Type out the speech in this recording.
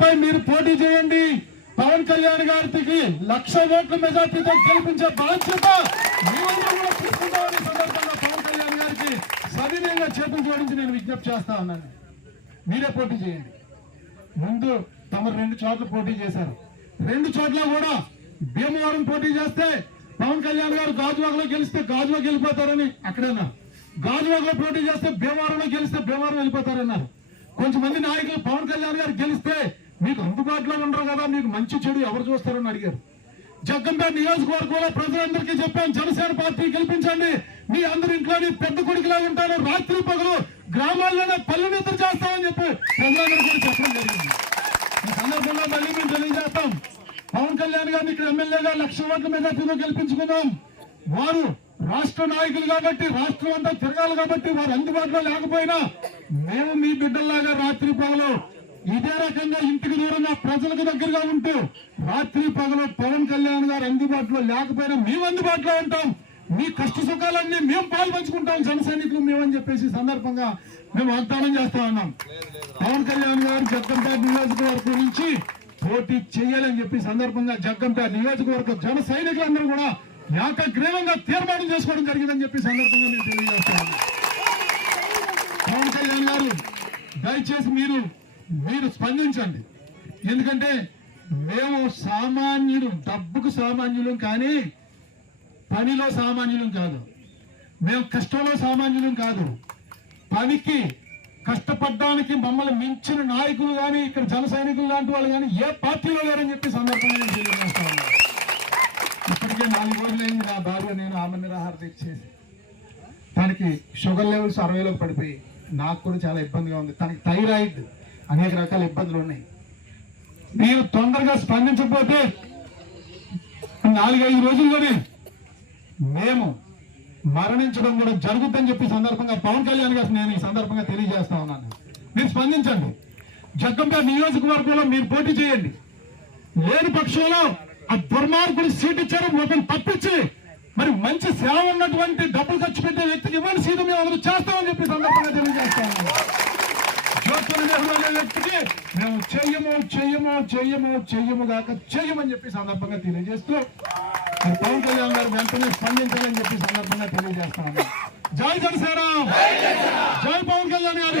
పై మీరు పోటీ చేయండి. పవన్ కళ్యాణ్ గారికి లక్ష ఓట్ల మెజార్టీతో గెలిపించే బాధ్యత పవన్ కళ్యాణ్ గారికి సవినయంగా చేతులు జోడించి నేను విజ్ఞప్తి చేస్తా ఉన్నాను. మీరే పోటీ చేయండి. ముందు తమరు రెండు చోట్ల పోటీ చేశారు. రెండు చోట్ల కూడా భీమవరం పోటీ చేస్తే పవన్ కళ్యాణ్ గారు గాజువాకలో గెలిస్తే గాజువాక వెళ్ళిపోతారని అక్కడన్నారు గాజువాకలో పోటీ చేస్తే భీమవరంలో గెలిస్తే భీమవరం వెళ్ళిపోతారన్నారు. కొంతమంది నాయకులు పవన్ కళ్యాణ్ గారు గెలిస్తే మీకు అందుబాటులో ఉండరు కదా మీకు మంచి చెడు ఎవరు చూస్తారని అడిగారు. జగ్గంపేట నియోజకవర్గంలో ప్రజలందరికీ చెప్పాను జనసేన పార్టీ గెలిపించండి మీ అందరి ఇంట్లోని పెద్ద కొడుకులా ఉంటారు రాత్రి పగలు గ్రామాల్లోనే పల్లె నిద్ర చేస్తామని చెప్పి ప్రజలందరూ కూడా చెప్పడం జరిగింది. ఈ సందర్భంగా మళ్ళీ మేము తెలియజేస్తాం పవన్ కళ్యాణ్ గారిని ఇక్కడ ఎమ్మెల్యేగా లక్ష ఓట్ల మీద గెలిపించుకుందాం వారు రాష్ట్ర నాయకులు కాబట్టి రాష్ట్రం అంతా తిరగాలి కాబట్టి వారు అందుబాటులో లేకపోయినా మేము మీ బిడ్డల్లాగా రాత్రి పగలు ఇదే రకంగా ఇంటికి దూరంగా ప్రజలకు దగ్గరగా ఉంటూ రాత్రి పగలు పవన్ కళ్యాణ్ గారు అందుబాటులో లేకపోయినా మేము అందుబాటులో ఉంటాం. మీ కష్ట సుఖాలన్నీ మేము పాల్పంచుకుంటాం. జన సైనికులు మేమని చెప్పేసి సందర్భంగా మేము వాగ్దానం చేస్తా ఉన్నాం. పవన్ కళ్యాణ్ గారు జగ్గంపేట నియోజకవర్గం నుంచి పోటీ చేయాలని చెప్పి సందర్భంగా జగ్గంపేట నియోజకవర్గ జన సైనికులందరూ కూడా ఏకగ్రీవంగా తీర్మానం చేసుకోవడం జరిగిందని చెప్పి సందర్భంగా నేను తెలియజేస్తున్నాను. పవన్ కళ్యాణ్ గారు దయచేసి మీరు మీరు స్పందించండి. ఎందుకంటే మేము సామాన్యులు డబ్బుకు సామాన్యులం కానీ పనిలో సామాన్యులం కాదు. మేము కష్టంలో సామాన్యులం కాదు. పనికి కష్టపడడానికి మమ్మల్ని మించిన నాయకులు కానీ ఇక్కడ జన సైనికులు లాంటి వాళ్ళు కానీ ఏ పార్టీలో లేరని చెప్పి సందర్భంగా నేను నేను ఆమె నిరాహార తెచ్చేసి తనకి షుగర్ లెవెల్స్ అరవైలోకి పడిపోయి నాకు కూడా చాలా ఇబ్బందిగా ఉంది. తనకి థైరాయిడ్ అనేక రకాల ఇబ్బందులు ఉన్నాయి. మీరు తొందరగా స్పందించకపోతే నాలుగైదు రోజుల్లోనే మేము మరణించడం కూడా జరుగుతుందని చెప్పి సందర్భంగా పవన్ కళ్యాణ్ గారు నేను ఈ సందర్భంగా తెలియజేస్తా ఉన్నాను. మీరు స్పందించండి. జగ్గంపేట నియోజకవర్గంలో మీరు పోటీ చేయండి. లేని పక్షంలో ఆ దుర్మార్గుడు సీట్ ఇచ్చారు మొత్తం తప్పించి మరి మంచి సేవ ఉన్నటువంటి డబ్బులు ఖర్చు పెట్టే వ్యక్తికి ఇవ్వని సీటు మేము అమలు చేస్తామని చెప్పి సందర్భంగా తెలియజేస్తాము జ్యోతుల నెహ్రూ అనే వ్యక్తికి మేము చెయ్యము చెయ్యము చెయ్యము చెయ్యము కాక చెయ్యమని చెప్పి సందర్భంగా తెలియజేస్తూ మరి పవన్ కళ్యాణ్ గారు వెంటనే స్పందించాలని చెప్పి సందర్భంగా తెలియజేస్తాము జై జనసేన! జై పవన్ కళ్యాణ్ గారు!